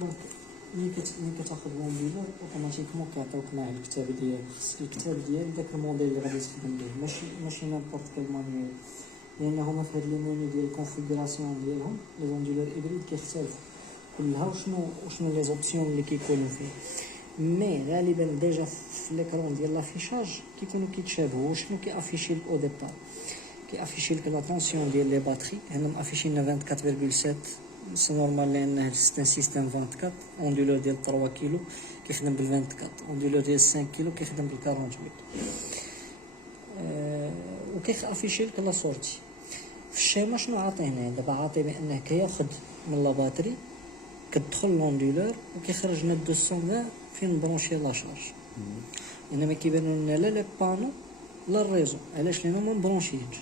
دونك ملي كتاخذ مونديلر اوتوماتيكمون كيعطيوك معاه الكتاب ديالك، خصك الكتاب ديال داك الموديل اللي غادي تخدم به، ماشي نيمبورط كيل مانيوال، لان هما في هاد لي مونيو ديال الكونفيغوراسيون ديالهم لي زوندولور هيبريد كيختلفوا كلها وشنو لي زوبسيون اللي كيكونوا فيه. مي غالبا ديجا في ليكرون ديال لافيشاج كيكونوا كيتشابهوا. شنو كيافيشي لك او ديبار؟ كيافيشي لك لا طونسيون ديال لي باتري، هنا مافيشي لنا 24.7 سي نورمال لان سيت ان سيستيم 24. اوندولور ديال 3 كيلو كيخدم بال 24، اوندولور ديال 5 كيلو كيخدم بال 48. وكيافيشي لك لا سورتي في الشيما. شنو عاطي هنا؟ دابا عاطي بانه كياخذ من لا باتري كتدخل لوندولور وكيخرج لنا 220 فين برونشي لا شارج. انما كيبانوا لنا لا لي بانو لا الريزو. علاش؟ لانه ما مبرونشيتش.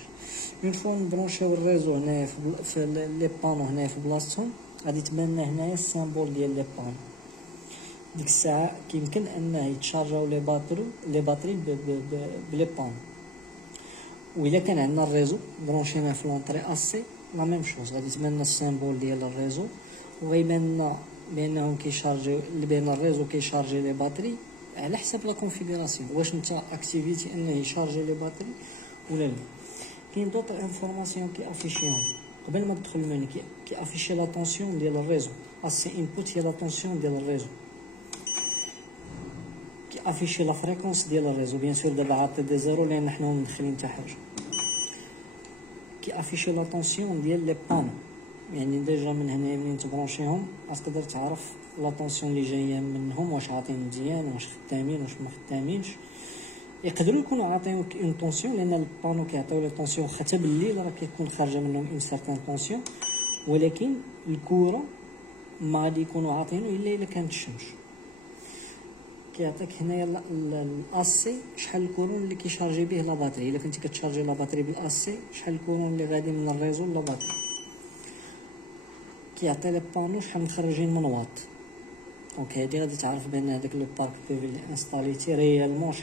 اون فوا نبرونشيو الريزو هنايا في لي بانو هنايا في بلاصتهم، غادي تبان لنا هنايا السيمبول ديال لي بانو. ديك الساعه كيمكن انه يتشارجاو لي باتري بلي بانو. وإلا كان عندنا الريزو برونشينا في لونطري اسي لا ميم شوز، غادي تبان لنا السيمبول ديال الريزو وغيبان لنا بانهم كيشارجيو، بان الريزو كيشارجي لي باتري على حسب لا كونفيغوراسيون، واش نتا اكتيفيتي انه يشارجي لي باتري ولا لا. كاين دوطر انفورماسيون كيافيشيهم قبل ما تدخل المنيو، كيافيشي لا طونسيون ديال الريزو. اسي انبوت هي لا طونسيون ديال الريزو، كيافيشي لا فريكونس ديال الريزو. بيان سور دابا عاطي دي زيرو لان حنا مدخلين حتى حاجه. كيافيشي لا طونسيون ديال لي بانو، يعني ديجا من هنا منين تبرونشيهم غتقدر تعرف لا طونسيون اللي جايه منهم، واش عاطين مزيان، واش خدامين، واش ما خدامينش. يقدروا يكونوا عاطيوك اون طونسيون لان البانو كيعطيو لي طونسيون حتى بالليل راه كيكون خارجه منهم اون سيرتان طونسيون، ولكن الكورة ما غادي يكونوا عاطينو الا كانت الشمس. كيعطيك هنايا الاسي شحال الكورون اللي كيشارجي به لا باتري. الا كنتي كتشارجي لا باتري بالاسي شحال الكورون اللي غادي من الريزو لا باتري. كيعطي لي بانو شحال مخرجين من واط. دونك هادي غادي تعرف بان هذاك لو بارك بيفي اللي انستاليتي ريالمون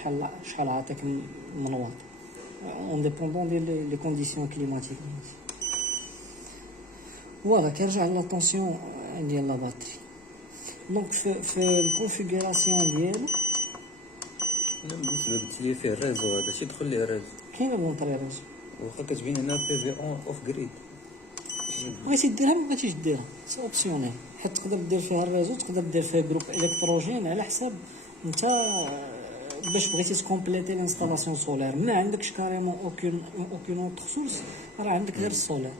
شحال عاطيك من واط اون ديبوندون ديال لي كونديسيون كليماتيك. فوالا كيرجع لا طونسيون ديال لا باتري. دونك في الكونفيغوراسيون ديالو بالنسبه قلت لي فيه الريزو، هذا شي دخل ليه الريزو كاينه لونطري ريزو. واخا كتبين هنا بي في اون اوف جريد. بغيتي ديرها ما بغيتيش ديرها سي اوبسيونيل، حيت تقدر دير فيها الريزو، تقدر دير فيها جروب الكتروجين على حساب انت باش بغيتي تكومبليتي الانستالاسيون سولير. ما عندكش كاريمون اوكين اوتر سورس، راه عندك غير السولير.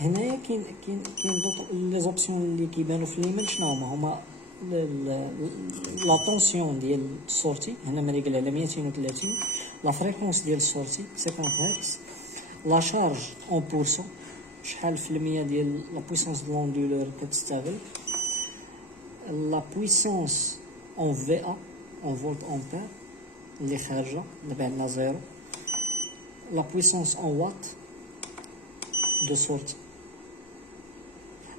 هنايا كاين دوط لي زوبسيون اللي كيبانوا في اليمين. شنو هما لا طونسيون ديال السورتي، هنا مريقل على 230، لا فريكونس ديال السورتي 50 هرتز، لا شارج اون بورسون شحال في المية ديال لا بويسونس دو لوندولور كتستغل، لا بويسونس اون في ا اون فولت امبير اللي خارجه دابا عندنا زيرو، لا بويسونس اون وات دو سورتي،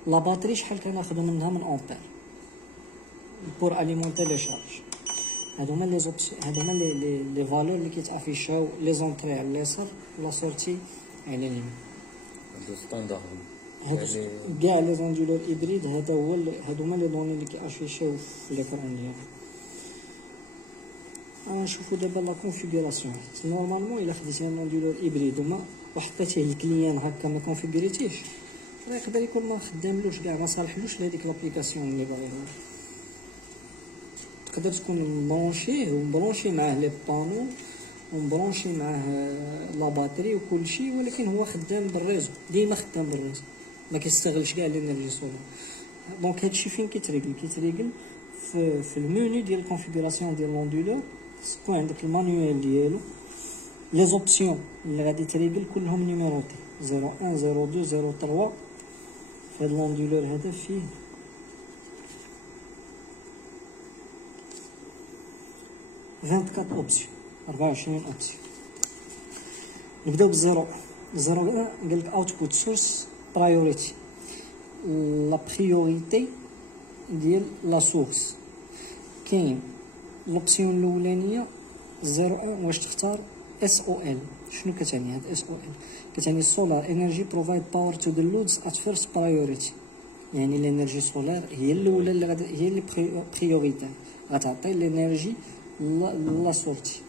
لا باتري شحال كناخذو منها من امبير بور اليمونتي لي شارج. هادو هما لي زوبسيون، هادو هما لي فالور اللي كيتافيشاو لي زونطري على اليسار ولا سورتي على اليمين. هادو ستاندارد هادو كاع لي زوندولور هيبريد هادو هما لي دوني اللي كيافيشاو في ليكرون ديالهم. نشوفو دابا لا كونفيغوراسيون. نورمالمون الا خديتي ان اوندولور هيبريد وما وحطيتيه للكليان هكا ما كونفيغوريتيش، راه يقدر يكون ما خداملوش كاع، ما صالحلوش لهاديك لابليكاسيون اللي باغيها. تقدر تكون مبرونشيه ومبرونشي معاه لي بانو ومبرونشي معاه لا باتري وكل شيء، ولكن هو خدام بالريزو، ديما خدام بالريزو، ما كيستغلش كاع الانرجي سولار. دونك هادشي فين كيتريكل في المنيو ديال الكونفيغوراسيون ديال لوندولور. تكون عندك المانيوال ديالو، لي زوبسيون اللي غادي تريكل كلهم نيميروتي 01 02 03. في هاد لوندولور هذا فيه 24 اوبسيون، 24 اوبسيون. نبداو بالزيرو. زيرو قال لك اوتبوت سورس برايوريتي، لا بريوريتي ديال لا سورس. كاين لوبسيون الاولانيه 01 واش تختار اس او ال. شنو كتعني هاد اس او ال؟ كتعني سولار انرجي بروفايد باور تو ذا لودز ات فيرست برايوريتي. يعني l'énergie solaire هي الاولى اللي هي اللي بريوريتير غتعطي l'énergie la sortie.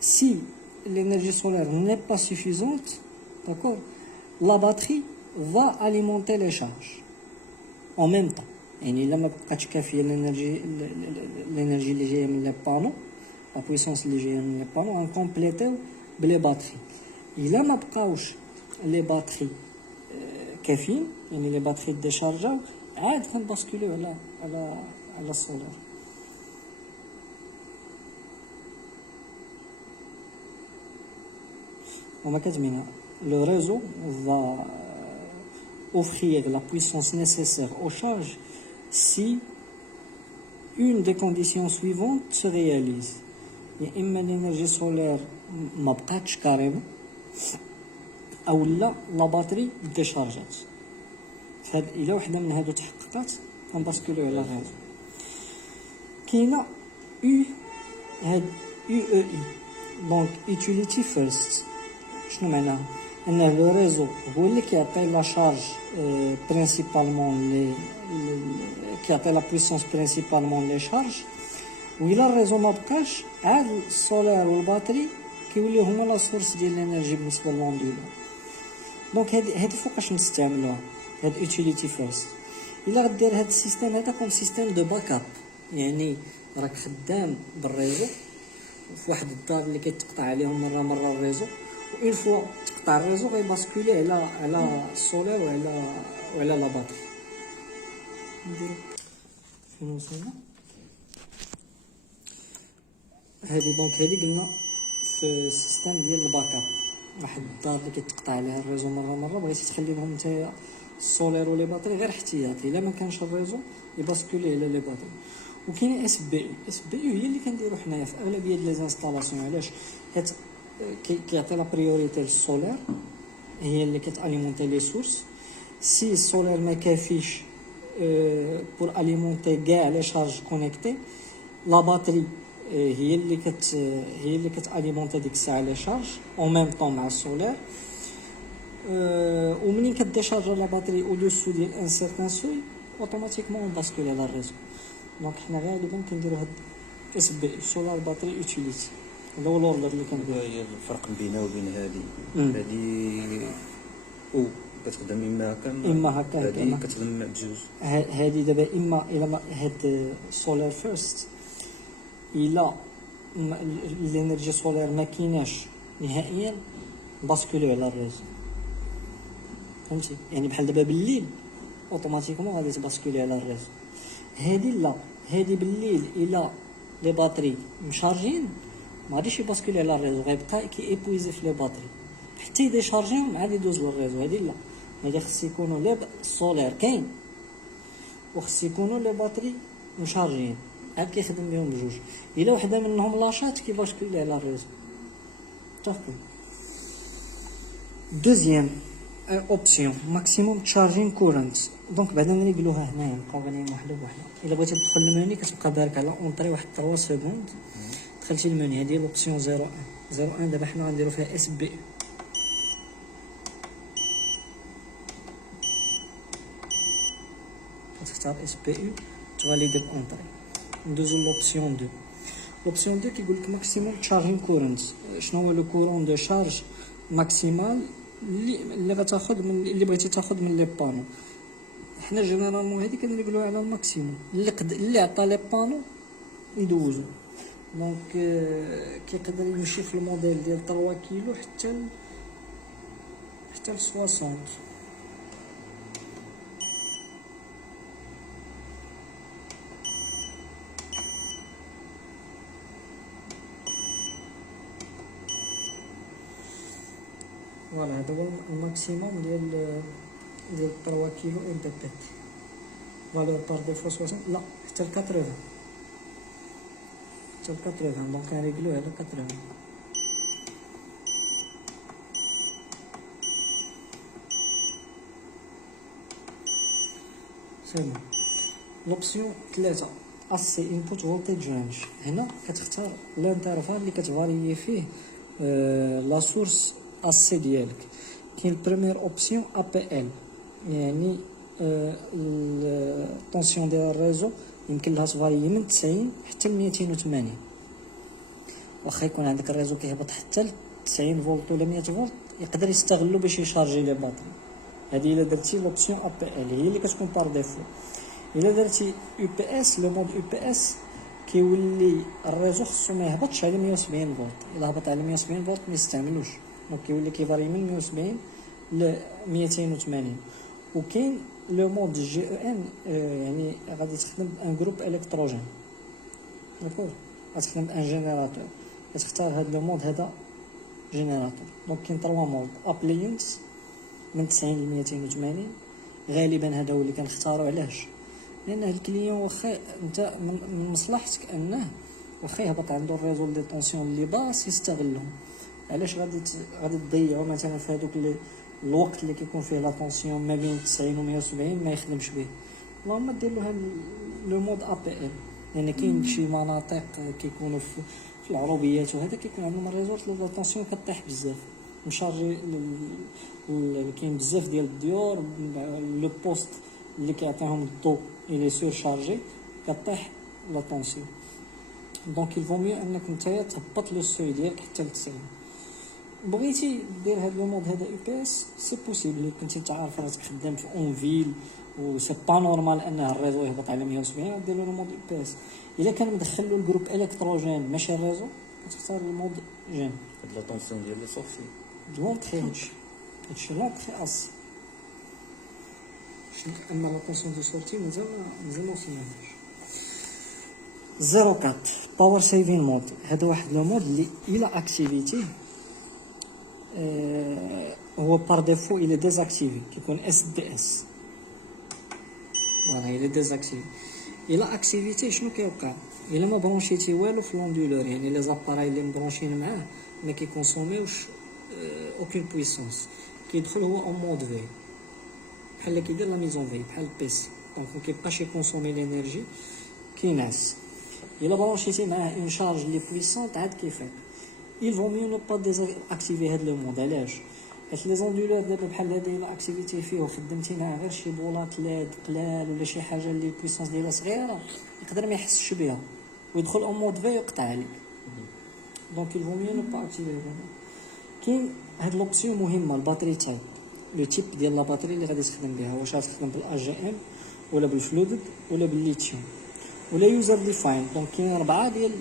Si l'énergie solaire n'est pas suffisante, d'accord, la batterie va alimenter les charges en même temps. يعني الا ما بقاتش كافيه الانرجي اللي جايه من لي بانو، لا بويسونس اللي جايه من لي بانو غنكومبليتيو بلي باتري. الا ما بقاوش لي باتري كافيين، يعني لي باتري ديشارجاو، عاد كنباسكوليو على السولار. وما كتبينها le réseau va offrir la puissance nécessaire aux charges si une des conditions suivantes se réalise. يا اما الانرجي سولير ما بقاتش كاريمون، او لا لا باتري ديشارجات. فهاد الا وحده من هادو تحققات غنباسكوليو على الريزو. كاينه يو، هاد يو او اي دونك يوتيليتي فيرست. شنو معناها؟ ان لو ريزو هو اللي كيعطي لا شارج برينسيبالمون لي كيعطي لا بويسونس برينسيبالمون لي شارج، وإلا الريزو ما بقاش عاد السولار والباتري كيوليو هما لا سورس ديال الانرجي بالنسبه للوندولار. دونك هادي فوقاش نستعملوها، هاد يوتيليتي فيرست. الا غدير هاد السيستيم هذا كوم سيستيم دو باك اب، يعني راك خدام بالريزو في واحد الدار اللي كيتقطع عليهم مره الريزو، وإن فوا تقطع الريزو غيباسكولي على السولار وعلى لا باتري. نديرو فين وصلنا؟ هادي دونك هادي قلنا في السيستم ديال الباك اب، واحد الدار اللي كيتقطع عليها الريزو مره بغيتي تخلي لهم نتايا السولير ولي باتري غير احتياطي، الا ما كانش الريزو يباسكولي على لي باتري. وكاين اس بي يو هي اللي كنديرو حنايا في اغلبيه لي زانستالاسيون. علاش؟ حيت كيعطي لا بريوريتي للسولير، هي اللي كتاليمونتي لي سورس. سي السولير ما كافيش بور اليمونتي كاع لي شارج كونيكتي، لا باتري هي اللي كتاليمونتي ديك الساعه لي شارج اون ميم طون مع السولير. ومنين كديشارج لا باتري او دوسو ديال ان سيرتان سوي اوتوماتيكمون باسكول على الريزو. دونك حنا غالبا كنديرو هاد اس بي سولار باتري يوتيليتي، هذا هو الاوردر اللي كنديرو. هي الفرق بينها وبين هذه او كتخدم اما هكا هذه كتخدم بجوج. هذه دابا اما الى ما هاد سولار فيرست، الى الانرجي سولار ما كايناش نهائيا باسكولي على الريزو، فهمتي؟ يعني بحال دابا بالليل اوتوماتيكمون غادي تباسكولي على الريزو. هادي لا، هادي بالليل الى لي باتري مشارجين ما غاديش يباسكولي على الريزو، غيبقى كي ايبويزي في لي باتري حتى يديشارجيهم عاد يدوز للريزو. هادي لا، هادي خص يكونوا لي السولير كاين وخص يكونوا لي باتري مشارجين، عاد كيخدم بهم بجوج. الا وحده منهم لاشات كيباسكولي على الريزو. متفقين؟ دوزيام اوبسيون ماكسيموم تشارجين كورنت. دونك بعدا نريقلوها هنايا، نبقاو غاديين وحده بوحده. الا بغيتي تدخل الموني كتبقى بارك على اونطري واحد 3 سكوند، دخلتي الموني. هذه لوبسيون 01. دابا حنا غنديرو فيها اس بي. كتختار اس بي يو تفاليدي اونطري. ندوزو لوبسيون 2. لوبسيون 2 كيقول لك ماكسيموم تشارجين كورنت. شنو هو لو كورون دو شارج ماكسيمال اللي غتاخذ من اللي بغيتي تاخذ من لي بانو. حنا جينيرالمون هذه كنقولوا على الماكسيموم اللي عطى لي بانو يدوزو. دونك كيقدر يمشي في الموديل ديال 3 كيلو حتى ل 60. فوالا هذا هو الماكسيموم ديال 3 كيلو ام بي بي. فالور بار ديفو 60 لا حتى ل 80، حتى ل 80. دونك نريقلوه على 80. سيبون. لوبسيون 3 اسي انبوت فولتيج رينج. هنا كتختار الانترفال اللي كتفاريي فيه لا سورس اسي ديالك. كاين البريمير اوبسيون ا بي ال، يعني الطونسيون ديال الريزو يمكن لها تفاري من 90 حتى ل 280. واخا يكون عندك الريزو كيهبط حتى ل 90 فولت ولا 100 فولت يقدر يستغلو باش يشارجي لي باتري. هذه الا درتي لوبسيون ا بي ال هي اللي كتكون بار ديفو. الا درتي يو بي اس لو مود يو بي اس كيولي الريزو خصو ما يهبطش على 170 فولت. الا هبط على 170 فولت ما يستعملوش، دونك كيولي كيفاري من 170 ل 280. وكاين لو مود جي او ان يعني غادي تخدم ان جروب الكتروجين داكور، غتخدم ان جينيراتور، كتختار هذا لو مود هذا جينيراتور. دونك كاين 3 مود ابلينكس من 90 ل 280. غالبا هذا هو اللي كنختارو. علاش؟ لان الكليون واخا انت من مصلحتك انه واخا يهبط عنده الريزو دي طونسيون اللي باس يستغلهم. علاش غادي تضيعوا مثلا في هذوك الوقت اللي كيكون فيه لا طونسيون ما بين 90 و 170 ما يخدمش به؟ اللهم دير له لو مود ا بي ال. لان كاين شي مناطق كيكونوا في العروبيات وهذا كيكون عندهم الريزو لا طونسيون كطيح بزاف مشارجي. كاين بزاف ديال الديور لو بوست اللي كيعطيهم الضو الى سور شارجي كطيح لا طونسيون. دونك il vaut mieux انك نتايا تهبط لو سوي ديالك حتى ل 90. بغيتي دير هذا لو مود هذا يو بي اس سي بوسيبل. كنتي انت عارف راسك خدام في اون فيل و سي با نورمال انه الريزو يهبط على 170 دير له مود يو بي اس. الا كان مدخل له الجروب الكتروجين ماشي الريزو كتختار المود جين. هاد لا طونسيون ديال لي سورسي لونطري هادشي لونطري اس. اما لا طونسيون دو سورتي مازال ما وصلناش. 04 باور سيفين مود. هذا واحد لو مود اللي الى اكتيفيتي هو بار ديفو الى ديزاكتيفي كيكون اس دي اس. فوالا الى ديزاكتيفي. الى اكتيفيتي شنو كيوقع؟ الا ما برونشيتي والو في لوندولور يعني لي زاباراي اللي مبرونشين معاه ما كيكونسوميوش اوكين بويسونس، كيدخل هو اون مود في بحال كيدير لا ميزون في بحال البيسي. دونك ما كيبقاش يكونسومي لينيرجي كينعس. الا برونشيتي معاه اون شارج لي بويسونط عاد كيفيق. il vaut mieux ne pas désactiver هاد لو مود. علاش؟ حيت لي زوندولور دابا بحال هذا الا اكتيفيتي فيه وخدمتي معاه غير شي بولات لاد قلال ولا شي حاجه اللي بويسونس ديالها صغيره يقدر ما يحسش بها ويدخل اون مود في يقطع عليك. دونك il vaut mieux ne pas activer هذا. كاين هاد لوبسيون مهمه الباتري تايب، لو تيب ديال لا باتري اللي غادي تخدم بها، واش غتخدم بالا جي ام ولا بالفلودد ولا بالليثيوم ولا يوزر ديفاين. دونك كاين 4 ديال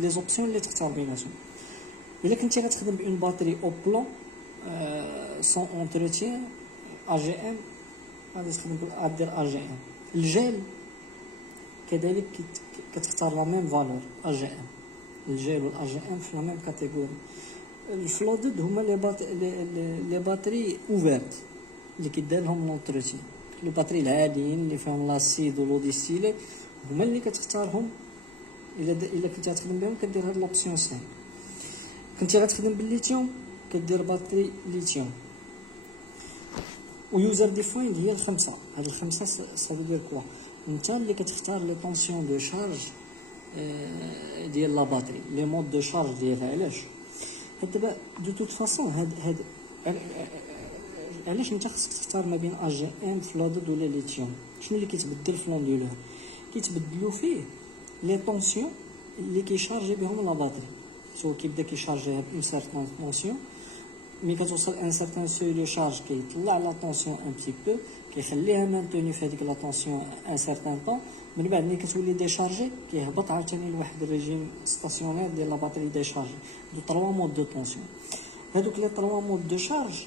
لي زوبسيون اللي تختار بيناتهم. الا كنتي غتخدم بون باتري او بلون سون اونتروتيان ا جي ام غادي تخدم دير ا جي ام. الجيل كذلك كتختار لا ميم فالور ا جي ام. الجيل والا جي ام في لا ميم كاتيجوري. الفلودد هما لي باتري اوفيرت اللي كيدار لهم لونتروتيان. لي باتري العاديين اللي فيهم لاسيد ولوديستيلي هما اللي كتختارهم. الا كنتي غتخدم بهم كدير هاد لوبسيون 5. كنتي غتخدم بالليثيوم كدير باتري ليثيوم. ويوزر ديفايند هي الخمسه. هاد الخمسه صافي دير كوا انت اللي كتختار لي طونسيون دو شارج ديال لا باتري لي مود دو شارج ديالها. علاش؟ حيت دابا دو توت فاصون هاد علاش انت خصك تختار ما بين ا جي ام فلودد ولا ليثيوم؟ شنو اللي كيتبدل في لوندولور؟ كيتبدلوا فيه لي طونسيون اللي كيشارجي بهم لا باتري. سو كيبدا كيشارجيها بون سيرتان طونسيون، ملي كتوصل ان سيرتان سوي دو شارج كيطلع لا طونسيون ان بتي بو كيخليها مانتوني في هذيك لا طونسيون ان سيرتان طون. من بعد ملي كتولي ديشارجي كيهبط عاوتاني لواحد الريجيم ستاسيونير ديال لا باتري ديشارجي. دو 3 مود دو طونسيون. هادوك لي 3 مود دو شارج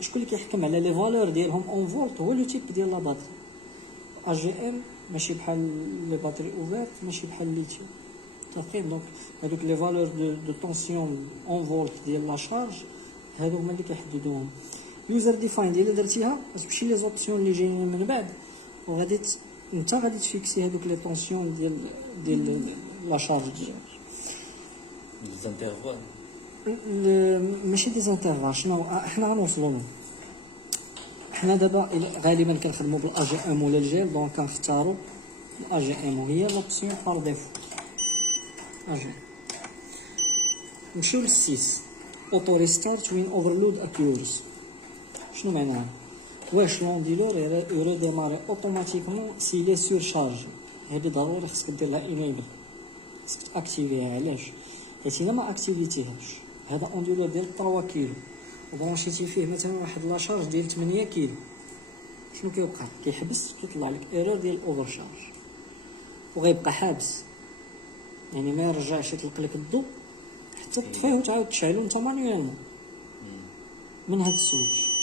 شكون اللي كيحكم على لي فالور ديالهم اون فولت؟ هو لو تيب ديال لا باتري. ا جي ام ماشي بحال لي باتري اوفيرت ماشي بحال ليثيوم. صافين. دونك هادوك لي فالور دو طونسيون اون فولت ديال لا شارج هادو هما اللي كيحددوهم. يوزر ديفايند الا درتيها غتمشي لي زوبسيون اللي جايين من بعد وغادي انت غادي تفيكسي هادوك لي طونسيون ديال لا شارج ديالك. زانتيرفال ماشي دي زانتيرفال. شنو حنا غنوصلوا له؟ حنا دابا غالبا كنخدموا بالا جي ام ولا الجيل. دونك كنختاروا الا جي ام وهي لوبسيون بار ديفو ا جي. نمشيو لل6 اوتو ريستارت وين اوفرلود اكيورز. شنو معناها؟ واش لونديلور يريديماري اوتوماتيكمون سي لي سور شارج. هذه ضروري خصك دير لها انيبل، خصك تاكتيفيها. علاش؟ حيت الا ما اكتيفيتيهاش هذا اونديلور ديال 3 كيلو وبرونشيتي فيه مثلا واحد لا شارج ديال 8 كيلو، شنو كيوقع؟ كيحبس، كيطلع لك ايرور ديال اوفر شارج وغيبقى حابس، يعني ما يرجعش يطلق لك الضوء حتى تطفيه وتعاود تشعلو نتا مانيوالمون من هاد السويتش.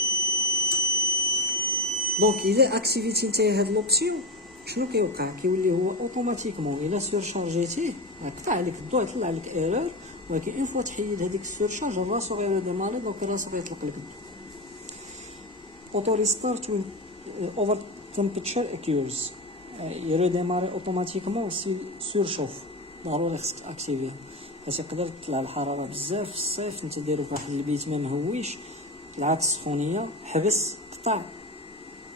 دونك الا اكتيفيتي نتايا هاد لوبسيون شنو كيوقع؟ كيولي هو اوتوماتيكمون الا سور شارجيتيه قطع عليك الضوء يطلع لك ايرور، ولكن اون فوا تحيد هذيك السور شارج الراسو غير ديماري، دونك الراسو غيطلق لك الضوء. اوتو ريستارت وين اوفر تمبريتشر اكيورز يريديماري اوتوماتيكمون سور شوف، ضروري خصك تاكتيفيه باش يقدر تطلع الحراره بزاف في الصيف انت دايرو في واحد البيت ما مهويش، العكس السخونيه حبس قطع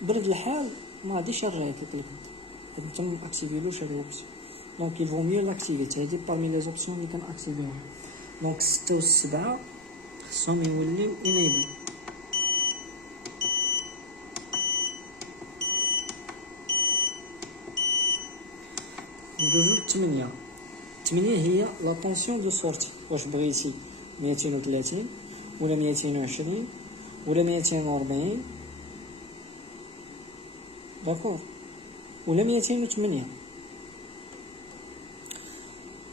برد الحال ما غاديش يرجع يطلق لك الضوء، انت ما اكتيفيلوش هاد لوبسيون. دونك يلفو ميو لاكتيفيتي، هادي بارمي لي زوبسيون اللي كنأكتيفيوها. دونك 6 و 7 خصهم يوليو انيبل. ندوزو 8. 8 هي لا طونسيون دو سورتي، واش بغيتي 230 ولا 220 ولا 240 داكور ولا 208.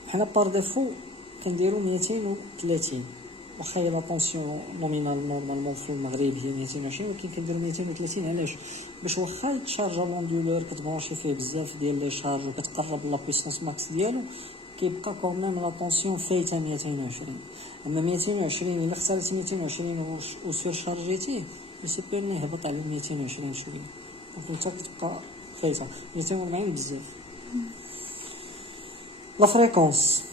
حنا بار ديفو كنديرو 230 واخا هي لا طونسيون نومينال نورمالمون في المغرب هي 220، ولكن كنديرو 230. علاش؟ باش واخا يتشارجا لوندولور كتبرونشي فيه بزاف ديال لي شارج وكتقرب لا بويسونس ماكس ديالو كيبقى كوميم لا طونسيون فايته 220. اما 220 الا اختاريتي 220 وسير شارجيتيه سي بير يهبط على 220 شويه، دونك انت كتبقى فايته 240 بزاف. لا فريكونس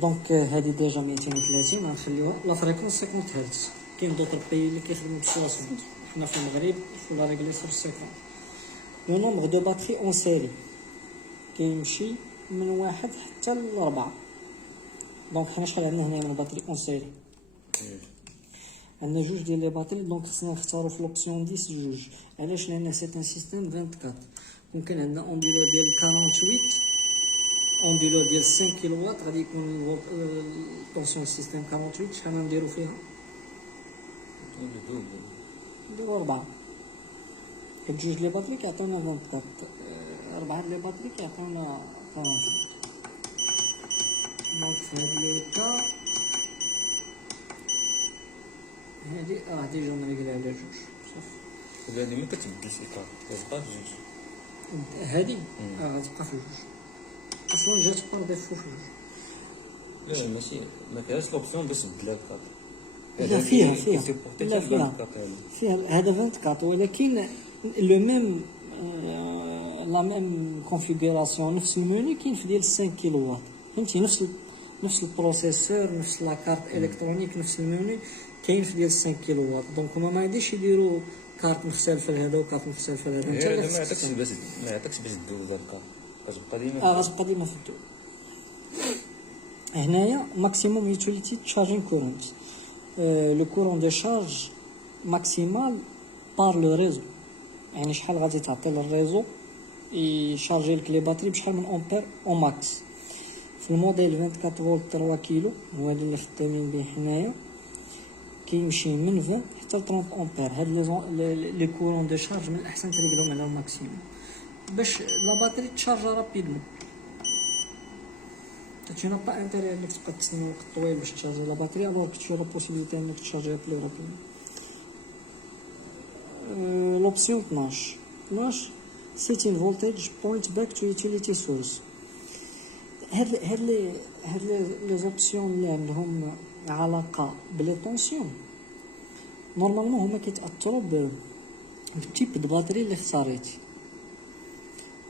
دونك هذه ديجا 230 غنخليوها. لا فريكونس 50 هرتز. كاين دوطر بيي اللي كيخدموا ب 60، حنا في المغرب ولا ريغلي sur 50. لو نومبر دو باتري اون سيري كيمشي من 1 حتى ل 4. دونك حنا شحال عندنا هنا من باتري اون سيري؟ عندنا جوج ديال لي باتري، دونك خصنا نختارو في لوبسيون 10 جوج. علاش؟ لان سي ان سيستيم 24. ممكن عندنا اونديلور ديال 48 اونديلور ديال 5 كيلو وات، غادي يكون طونسيون سيستيم 48. شحال نديرو فيها؟ نديرو 4. هاد جوج لي باتري كيعطيونا 24، 4 لي باتري كيعطيونا 48. دونك في هاد لو كا هادي ديجا نريكلي على جوج صافي. هادي ما كتبدلش الكار، كتبقى في جوج. هادي غتبقى في جوج اصلا، جات بار ديفو في جوج. لا ماشي ما فيهاش لوبسيون باش تبدل الكار. لا فيها هذا 24، ولكن لو ميم لا ميم كونفيغوراسيون نفس الموني كاين في ديال 5 كيلو وات، فهمتي؟ نفس البروسيسور، نفس لا كارت الكترونيك، نفس الموني كاين في ديال 5 كيلو وات. دونك هما ما غاديش يديروا كارت مختلفه لهذا وكارت مختلفه لهذا. انت ما يعطيكش باش دوز الكارت، كتبقى ديما غتبقى ديما في الدو. هنايا ماكسيموم يوتيليتي تشارجين كورونت، لو كورون دو شارج ماكسيمال بار لو ريزو، يعني شحال غادي تعطي للريزو يشارجي لك لي باتري بشحال من امبير او ماكس. في الموديل 24 فولت 3 كيلو هو هذا اللي خدامين به حنايا، كيمشي من 20 حتى ل 30 امبير. هاد لي كورون دو شارج من الاحسن تريقلهم على الماكسيموم باش لا باتري تشارج رابيدمون. tu n'as pas intérêt انك تبقى تستنى وقت طويل باش تشارجي لا باتري، الوغ كو tu as la possibilité انك تشارجيها بلي رابيدمون. لوبسيون 12 setting voltage point back to utility source. هاد لي زوبسيون اللي عندهم علاقه بلي طونسيون نورمالمون هما كيتاثروا بالتيب د باتري اللي اختاريتي،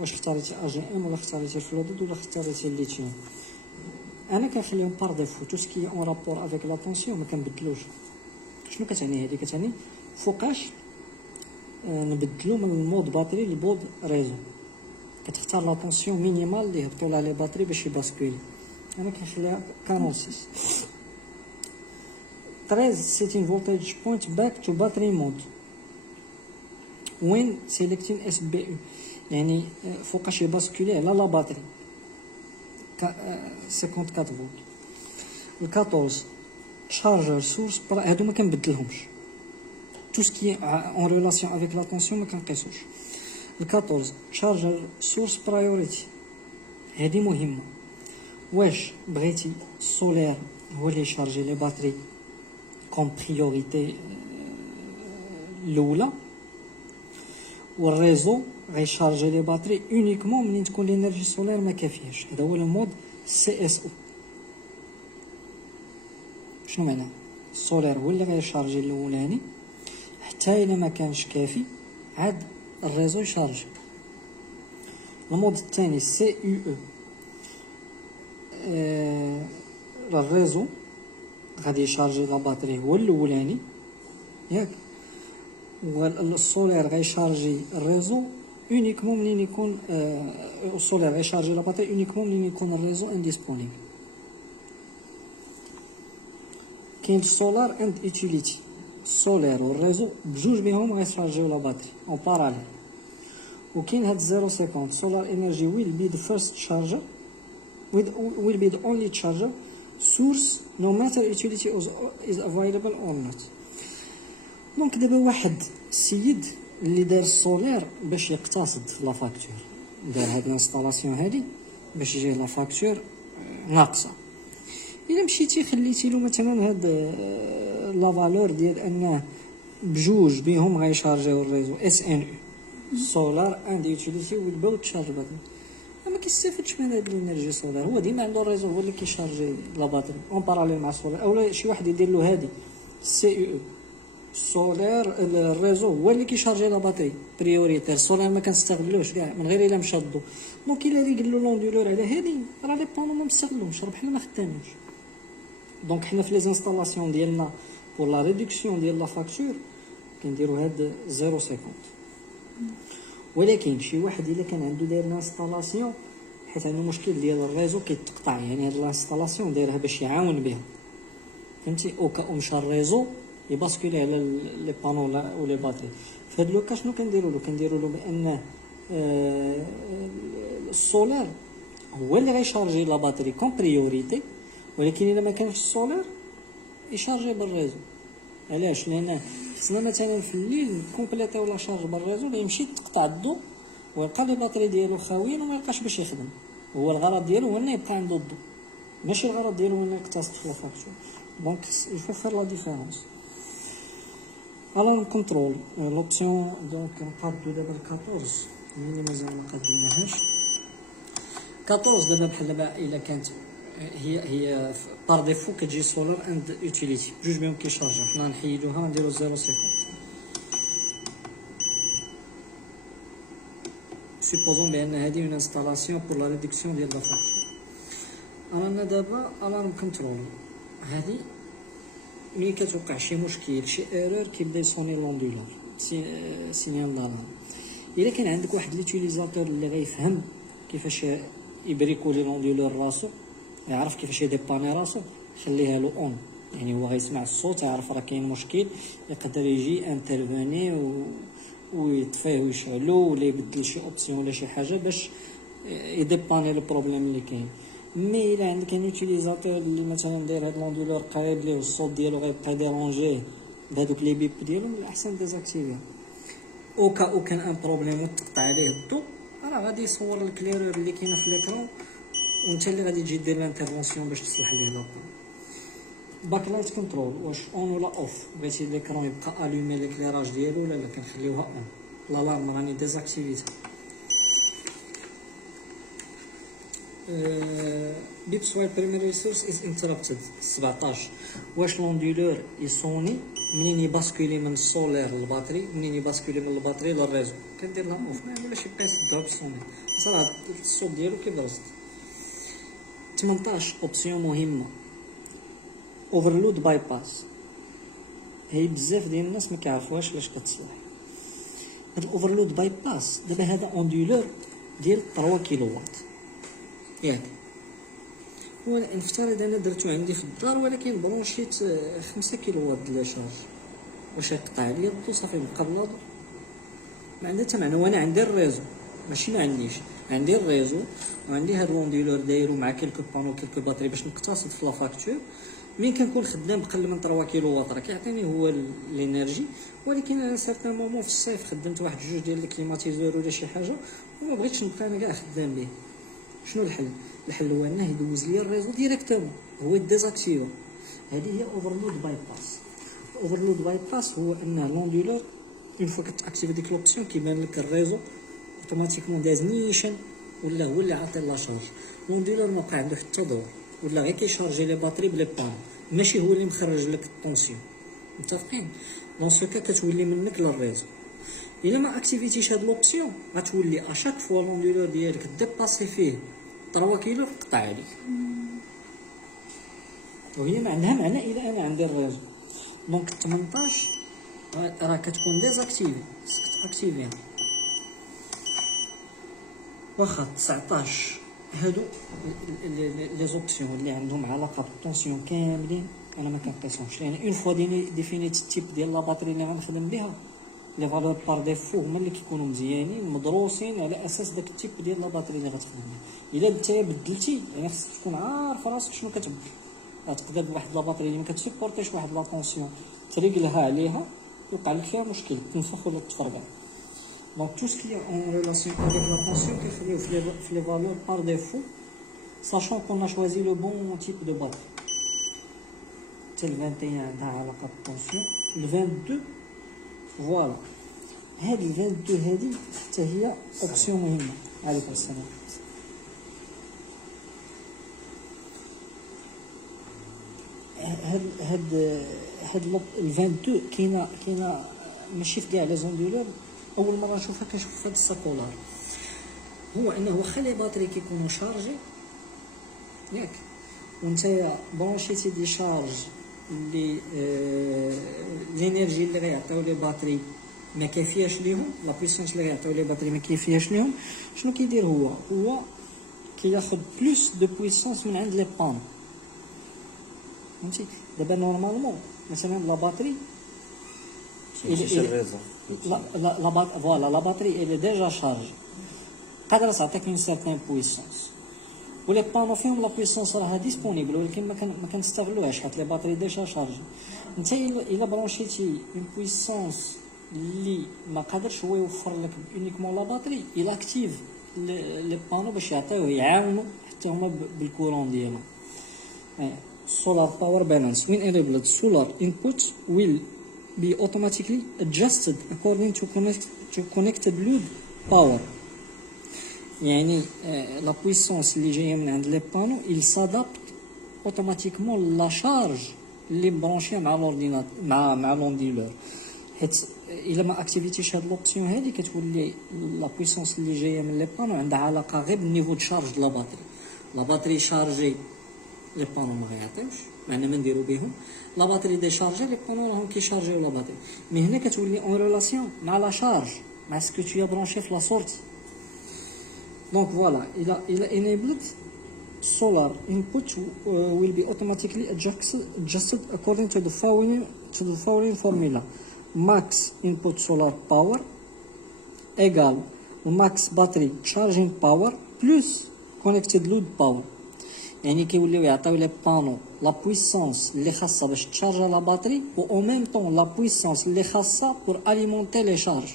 واش اختاريتي AGM ولا اختاريتي الفلوديد ولا اختاريتي الليثيوم. انا كنخليهم بار ديفو تو سكي اون رابور افيك لا طونسيون ما كنبدلوش. شنو كتعني هذه؟ كتعني فوقاش نبدلو من المود باتري للمود ريزو، كتختار لا طونسيون مينيمال اللي يهبطوا لها لي باتري باش يباسكولي. انا كنخليها 46. 13 setting voltage point back to battery mode. وين سيليكتين اس بي يو يعني فوقاش يباسكولي على لا باتري 54 فولت. 14 شارجر سورس هادو ما كنبدلهمش تو سكي اون ريلاسيون افيك لا طونسيون ما كنقيسوش. 14 شارجر سورس برايوريتي هادي مهمه. واش بغيتي السولير هو اللي يشارجي لي باتري كوم بريوريتي الاولى والريزو غيشارجي لي باتري اونيكمون منين تكون لينيرجي سولير ما كافياش. هذا هو المود سي اس او. شنو معناه؟ السولير هو اللي غيشارجي الاولاني حتى الا ما كانش كافي عاد الريزو يشارجي. المود الثاني سي يو او الريزو غادي يشارجي لا باتري هو الاولاني ياك، والسولير غيشارجي الريزو اونيكمون منين يكون السولير غيشارجي لا باتري اونيكمون منين يكون الريزو انديسبونيبل. كاين السولار اند يوتيليتي، السولير والريزو بجوج بهم غيشارجيو لا باتري اون باراليل. وكاين هاد 0.50 solar energy will be the first charger will be the only charger source no matter utility is available or not. دونك دابا واحد السيد اللي دار السولير باش يقتصد في لا فاكتور، دار هاد الانستالاسيون هادي باش يجي لا فاكتور ناقصه. الا مشيتي خليتي له مثلا هاد لا فالور ديال انه بجوج بهم غيشارجيو الريزو اس ان او سولار اند يوتيليتي ويل بوث تشارج باتري، ما كيستافدش من هاد الانرجي سولار. هو ديما عنده الريزو هو اللي كيشارجي لا باتري اون باراليل مع السولار. اولا شي واحد يدير له هادي سي او السولار الريزو هو اللي كيشارجي لا باتري بريوريتير. السولار ما كنستغلوش كاع من غير الا مشى الضو. دونك الا اللي قال له لوندولور على هادي راه لي بانو ما مستغلوش، راه بحال ما خدامينش. دونك حنا في لي انستالاسيون ديالنا بور لا ريدكسيون ديال لا فاكتور كنديرو هاد 0.50. ولكن شي واحد الا كان عنده داير انستالاسيون حيت عنده مشكل ديال الريزو كيتقطع، يعني هاد الانستالاسيون دايرها باش يعاون بها فهمتي، او كا مشى الريزو يباسكولي على لي بانو و لي باتري. في هاد لوكا شنو كنديروا له بان السولار هو اللي غيشارجي لا باتري كوم بريوريتي، ولكن الا ما كانش السولار يشارجي بالريزو. علاش؟ لان خصنا مثلا في الليل كومبليتيو لا شارج بالريزو اللي يمشي تقطع الضو ويلقى لي باتري ديالو خاويين وما يلقاش باش يخدم. هو الغرض ديالو هو انه يبقى عنده الضو، ماشي الغرض ديالو هو انه يقتصد في لا فاكتور. دونك يفو فير لا ديفيرونس. الارم كنترول لوبسيون. دونك نقادو دابا 14 اللي مازال ما قاديناهاش. 14 دابا بحال دابا الا كانت هي بار ديفو كتجي سولار اند يوتيليتي بجوج بهم كيشارجيو، حنا نحيدوها نديرو 0.50. سيبوزون بان هذه اون انستالاسيون بور لا ريدكسيون ديال لا فاكتور. رانا دابا الارم كنترول هذه ملي كتوقع شي مشكل شي ايرور كيبدا يصوني لوندولار سينيال دالارم. الا كان عندك واحد ليوتيليزاتور اللي غيفهم كيفاش يبريكولي لوندولار راسو، يعرف كيفاش يديباني راسو، خليها له اون، يعني هو غيسمع الصوت يعرف راه كاين مشكل، يقدر يجي انترفوني ويطفيه ويشعلو ولا يبدل شي اوبسيون ولا شي حاجه باش يديباني لو بروبليم اللي كاين. مي الا عندك ان يوتيليزاتور اللي مثلا داير هاد لوندولور قريب ليه والصوت ديالو غيبقى ديرونجيه بهذوك لي بيب ديالو، من الاحسن ديزاكتيفيه. او كان ان بروبليم وتقطع عليه الضو راه غادي يصور لك ليرور اللي كاينه في ليكرون وانت اللي غادي تجي دير لانترفونسيون باش تصلح ليه لابا. باك لايت كنترول واش اون ولا اوف، بغيتي ليكرون يبقى الومي ليكليراج ديالو ولا لا كنخليوها اون. لالارم راني ديزاكتيفيتها. بيب سوايب بريميري ريسورس از انتربتد. 17 واش لوندولور يصوني منين يباسكولي من السولير للباتري، منين يباسكولي من الباتري للريزو كندير لها اوف، ما عندهاش يبقى يسدها بالصوني صراحه الصوت ديالو كيبرز. 18 اوبسيون مهمه اوفرلود باي باس، هي بزاف ديال الناس ما كيعرفوهاش علاش كتصلح. هاد الاوفرلود باي باس دابا هذا اوندولور ديال 3 كيلو وات ياك، هو نفترض انا درتو عندي في الدار ولكن برونشيت 5 كيلو وات ديال شارج، واش يقطع عليا الضو صافي نبقى بلا ضو؟ ما عندها حتى معنى. وانا عندي الريزو، ماشي ما عنديش، عندي الريزو وعندي هاد لونديلور دايرو مع كيلكو بانو كيلكو باتري باش نقتصد في لا فاكتور. مين كنكون خدام بقل من 3 كيلو واط راه كيعطيني هو الانرجي، ولكن انا سارتان مومون في الصيف خدمت واحد جوج ديال الكليماتيزور ولا شي حاجه وما بغيتش نبقى انا كاع خدام به. شنو الحل؟ الحل هو انه يدوز لي الريزو ديريكتومون، هو ديزاكتيفو. هذه هي اوفرلود باي باس. اوفرلود باي باس هو ان لوندولور اون فوا كتاكتيفي ديك لوبسيون كيبان لك الريزو اوتوماتيكمون داز نيشان ولا هو اللي عاطي لا شارج. لوندولور ما بقى عنده حتى دور، ولا غير كيشارجي لي باتري بلي بان، ماشي هو اللي مخرج لك الطونسيون. متفقين؟ دون سو كا كتولي منك للريزو. الا ما اكتيفيتيش هاد لوبسيون غتولي اشاك فوا لوندولور ديالك ديباسي فيه 3 كيلو قطع عليك، وهي ما عندها معنى الا انا عندي الريزو. دونك 18 راه كتكون ديزاكتيفي، خصك تاكتيفيها. واخا 19 هادو لي زوبسيون اللي عندهم علاقه بالطونسيون كاملين انا ما كنقيسهمش، لان اون فوا ديفينيت التيب ديال لا باتري اللي غنخدم بها، لي فالور بار ديفو هما اللي كيكونوا مزيانين مدروسين على اساس داك التيب ديال لا باتري اللي غتخدم بها. الا نتايا بدلتي يعني خصك تكون عارف راسك شنو كتبدل. غتقدر بواحد لا باتري اللي ما كتسيبورتيش واحد لا طونسيون تريقلها عليها يوقع لك فيها مشكل، تنفخ ولا تفرقع. دونك تو سكي اون ريلاسيون افيك لا طونسيون كيخليو في لي فالور بار ديفو ساشون كون شوازي لو بون تيب دو باتري. حتى ال 21 عندها علاقه بالطونسيون. ال 22 فوالا هاد ال 22 هادي حتى هي اوبسيون مهمه. عليكم السلام. هاد ال 22 كاينه ماشي في كاع لي زوندولور. اول مره نشوفها كنشوف في هاد الساكولار، هو انه واخا لي باتري كيكونوا شارجي ياك ونتايا برونشيتي دي شارج اللي الانرجي اللي غيعطيو لي باتري ما كافياش ليهم، لا بويسونس اللي غيعطيو لي باتري ما كافياش ليهم. شنو كيدير هو كياخذ بلوس دو بويسونس من عند لي بان. فهمتي؟ دابا نورمالمون مثلا لا باتري لا باتري اللي ديجا شارج قادره تعطيك اون سيرتين بويسونس، ولي بانو فيهم لا بويسونس راها ديسپونيبل، ولكن ما كنستغلوهاش حيت لي باتري ديجا شارجي. انت الا برونشيتي اون بويسونس اللي ما قادرش هو يوفر لك اونيكمون لا باتري، الا اكتيف لي بانو باش يعطيوه يعاونوا حتى هما بالكورون ديالهم. Solar power balance. When enabled, solar input will be automatically adjusted according to connected load power. يعني لا بويسونس اللي جايه من عند لي بانو il s'adapte automatiquement لا شارج اللي مبرونشيه مع لوردينات مع لونديلور. حيت الا ما اكتيفيتيش هاد لوبسيون هادي كتولي لا بويسونس اللي جايه من لي بانو عندها علاقه غير بالنيفو د شارج د لا باتري. لا باتري شارجي لي بانو ما غيعطيوش، معنا ما نديرو بهم. لا باتري ديشارجي لي بانو راهم كيشارجيو لا باتري. مي هنا كتولي اون ريلاسيون مع لا شارج مع سكو تو برونشي في لا سورتي. دونك فوالا الى enabled solar input will be automatically adjusted according to the following formula. Max input solar power equal max battery charging power plus connected load power. يعني كيوليو يعطيو لي بانو لا بويسونس اللي خاصه باش تشارجا لا باتري و او ميم طون لا بويسونس اللي خاصه بور اليمونتي لي شارج.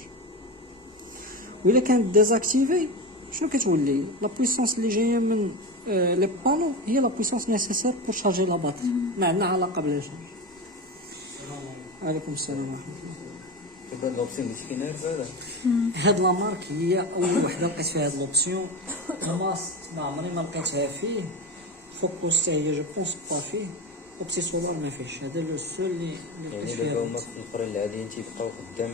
وإلا كانت ديزاكتيفي شنو كتولي؟ لا بويسونس اللي جايه من لي بانو هي لا بويسونس نيسيسير بور شارجي لا باتري، ما عندنا علاقه بلا شارج. عليكم السلام ورحمه الله. هاد لوبسيون اللي كاينه هذا هاد لا مارك هي اول وحده لقيت فيها هاد لوبسيون. ماست ما عمري ما لقيتها فيه. فوكوس حتى هي جو بونس با فيه. اوبسي سولار ما فيهش. هذا لو سول اللي لقيت فيه. يعني دابا هما الاخرين العاديين تيبقاو قدام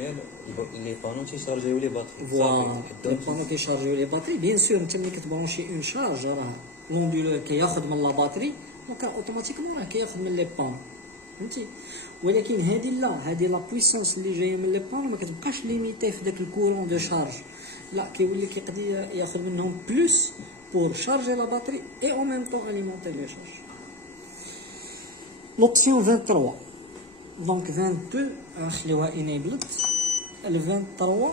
لي بانو تيشارجيو لي باتري. فوالا لي بانو كيشارجيو لي باتري. بيان سور انت ملي كتبرونشي اون شارج راه لوندولور كياخذ من لا باتري دونك اوتوماتيكمون راه كياخذ من لي بانو. فهمتي؟ ولكن هذه لا، هذه لا بويسونس اللي جايه من لي بانو ما كتبقاش ليميتي في داك الكورون دو شارج، لا كيولي كيقدر ياخذ منهم بلوس pour charger la batterie et en même temps alimenter les charges. L'option 23. Donc 22 نخليوها enabled. ال 23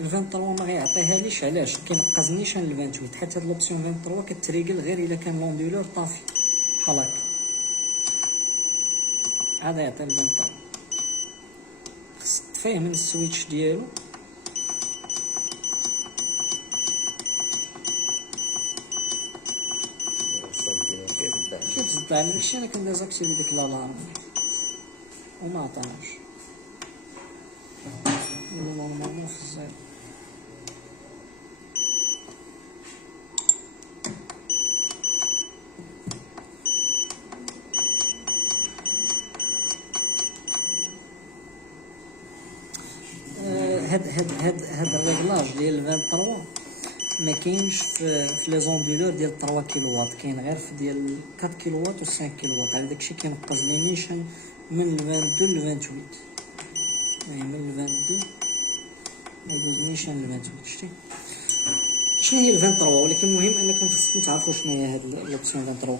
ال 23 ما غيعطيها ليش، علاش كينقصنيش انا ال 28، حيت هاد لوبسيون 23 كتريقل غير الا كان لوندولور طافي بحال هكا. هذا يعطي ال 23. خصك تفيه من السويتش ديالو. كيتصدع على داكشي، انا كنديزاكتيفي ديك لالارم وما عطاهاش نورمالمون في الزيرو. هاد الريغلاج ديال 23 ما كاينش في لي زوندولور ديال 3 كيلووات، كاين غير في ديال 4 كيلووات و 5 كيلووات. على داكشي كينقص لي نيشان من 22 ل 28، يعني من 22 ما يدوز نيشان ل 28. شتي شنو هي ال 23؟ ولكن المهم انكم خصكم تعرفوا شنو هي هاد لوبسيون 23.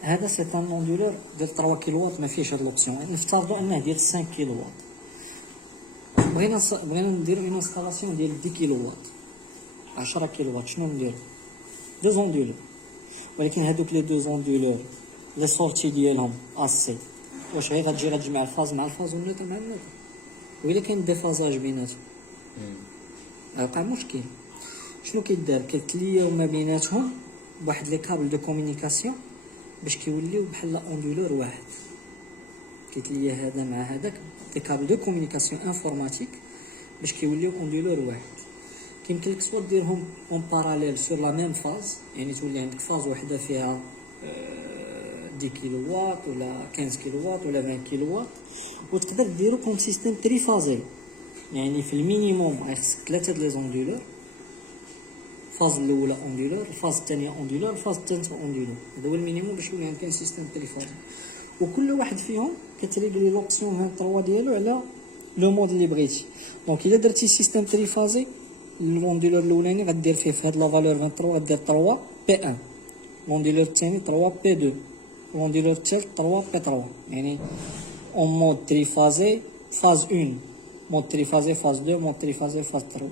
هذا سي ان موندولور ديال 3 كيلووات ما فيهش هاد لوبسيون، نفترضوا انه ديال 5 كيلووات. بغينا نديرو انستالاسيون ديال 10 كيلووات 10 كيلووات. شنو نديرو؟ دو زوندولور، ولكن هادوك لي دو زوندولور لي سورتي ديالهم اسي، واش غير غتجي غتجمع الفاز مع الفاز والنوتر مع النوتر، وإلا كاين ديفازاج بيناتهم غيوقع مشكل. شنو كيدار؟ كيتلياو ما بيناتهم بواحد لي كابل دو كومونيكاسيون باش كيوليو بحال اوندولور واحد. كيتليا هذا مع هذاك دي كابل دو كومونيكاسيون انفورماتيك باش كيوليو اوندولور واحد. كيمكن لك سوا ديرهم اون باراليل سور لا ميم فاز، يعني تولي عندك فاز وحده فيها 10 كيلووات ولا 15 كيلووات ولا 20 كيلووات، وتقدر ديرو كوم سيستيم تريفازي. يعني في المينيموم غيخصك 3 د لي زوندولور، الفاز الاولى اوندولور، الفاز الثانيه اوندولور، الفاز الثالثه اوندولور. هذا هو المينيموم باش يولي عندك سيستيم تريفازي. وكل واحد فيهم كتريغلي لوبسيون 23 ديالو على لو مود اللي بغيتي. دونك الا درتي سيستيم تريفازي، لوندولور الاولاني غدير فيه في هاد لا فالور 23 غدير 3 بي 1، لوندولور الثاني 3 بي 2، لوندولور الثالث 3 بي 3. يعني اون مود تريفازي فاز 1، مود تريفازي فاز 2، مود تريفازي فاز 3.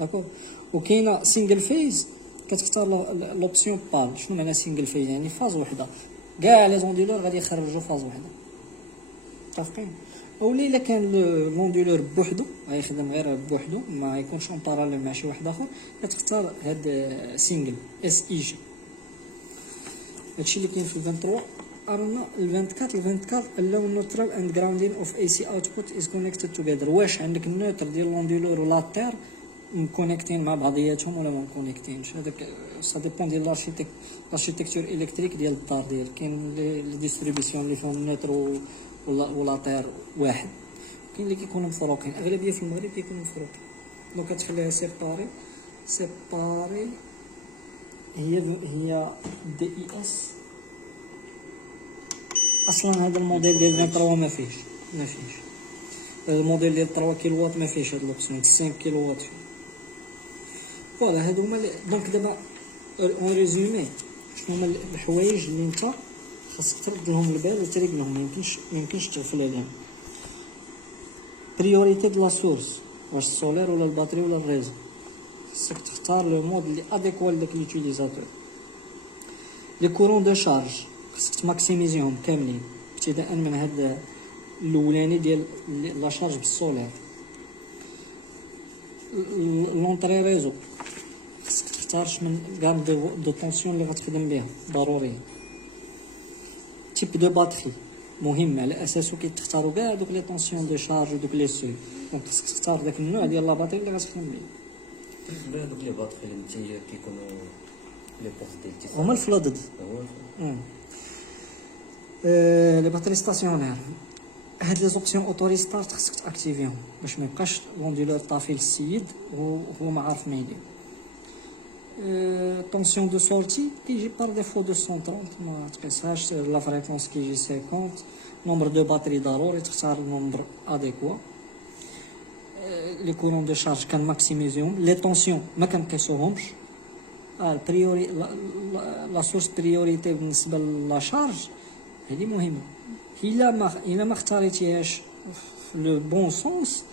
داكور. وكاينه سينجل فيز كتختار لوبسيون بال. شنو معنى سينجل فيز؟ يعني فاز وحده، كاع لي زوندولور غادي يخرجوا فاز وحده. متفقين؟ اولا الا كان لوندولور بوحدو غيخدم غير بوحدو، ما يكونش اون باراليل مع شي واحد اخر، كتختار هاد سينجل اس اي جي. هادشي اللي كاين في 23. قررنا ال 24 allow neutral and grounding of AC output is connected together. واش عندك النوتر ديال لوندولور ولا تير مكونيكتين مع بعضياتهم ولا ما مكونيكتينش؟ هذاك سا ديبون ديال لارشيتكتور الكتريك ديال الدار ديالك. كاين لي ديستريبيسيون اللي فيهم النوتر ولا تير واحد، كاين اللي كيكونوا مفروقين. اغلبيه في المغرب كيكونوا مفروقين. دونك كتخليها سيباري هي دي اي اس. اصلا هذا الموديل ديال 23 ما فيهش الموديل ديال 3 كيلووات ما فيهش هاد لوبسيون 5 كيلووات فيه. فوالا هادو هما. دونك دابا اون ريزومي شنو هما الحوايج اللي انت خاصك ترد لهم البال وتريقلهم، ميمكنش تغفل عليهم. بريوريتي د لا سورس، واش السولير ولا الباتري ولا الريزو، خاصك تختار لو مود اللي اديكوا لداك ليوتيليزاتور. لي كورون دو شارج خاصك تماكسيميزيهم كاملين، ابتداء من هاد الاولاني ديال لا شارج بالسولير. لونطري ريزو خاصك تختارش من غام دو طونسيون اللي غتخدم بها ضروري. تيب دو باتري مهم، على اساسو كيتختاروا كاع دوك لي طونسيون دو شارج ودوك لي سوي. دونك خاصك تختار داك النوع ديال لا باتري اللي غتخدم بيه. دوك لي باتري اللي متيا كيكونوا لي بوست ديال هما الفلودد، لي باتري ستاسيونير. هاد لي زوبسيون اوتوري ستارت خاصك تاكتيفيهم باش ما يبقاش لوندولور طافي للسيد وهو ما عارف ما يدير. طونسيون دو سورتي كيجي بار ديفو 230 ما تقيسهاش. لا فريكونس كيجي 50. نومبر دو باتري ضروري تختار نومبر اديكوا. لي كورون دو شارج كان ماكسيميزيوم. لي طونسيون ما كنقيسوهمش. البريوري لا سورس بريوريتي بالنسبه لا شارج هذه مهمه. الا ما اختاريتيهاش في لو بون سونس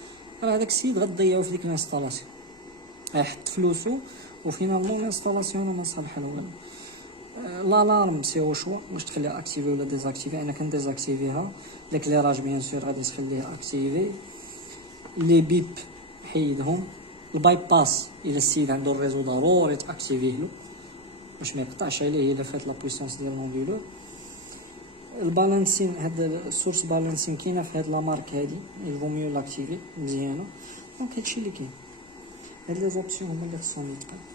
راه هذاك السيد غتضيعو في ديك الانستالاسيون، غيحط فلوسو وفينالمون الانستالاسيون ما صالحه له والو. لالارم سي او شوا واش تخليها اكتيفي ولا ديزاكتيفي. انا كنديزاكتيفيها. ليكليراج بيان سور غادي تخليه اكتيفي. لي بيب حيدهم. الباي باس الى السيد عنده الريزو ضروري تاكتيفيه له باش ما يقطعش عليه الا فات لا بويسونس ديال لوندولور. البالانسين هاد السورس بالانسين كاينه في هاد لا مارك هادي، يفو ميو لاكتيفي مزيانه. دونك هادشي اللي كاين. هاد لي زوبسيون هما اللي خصهم يتقاد.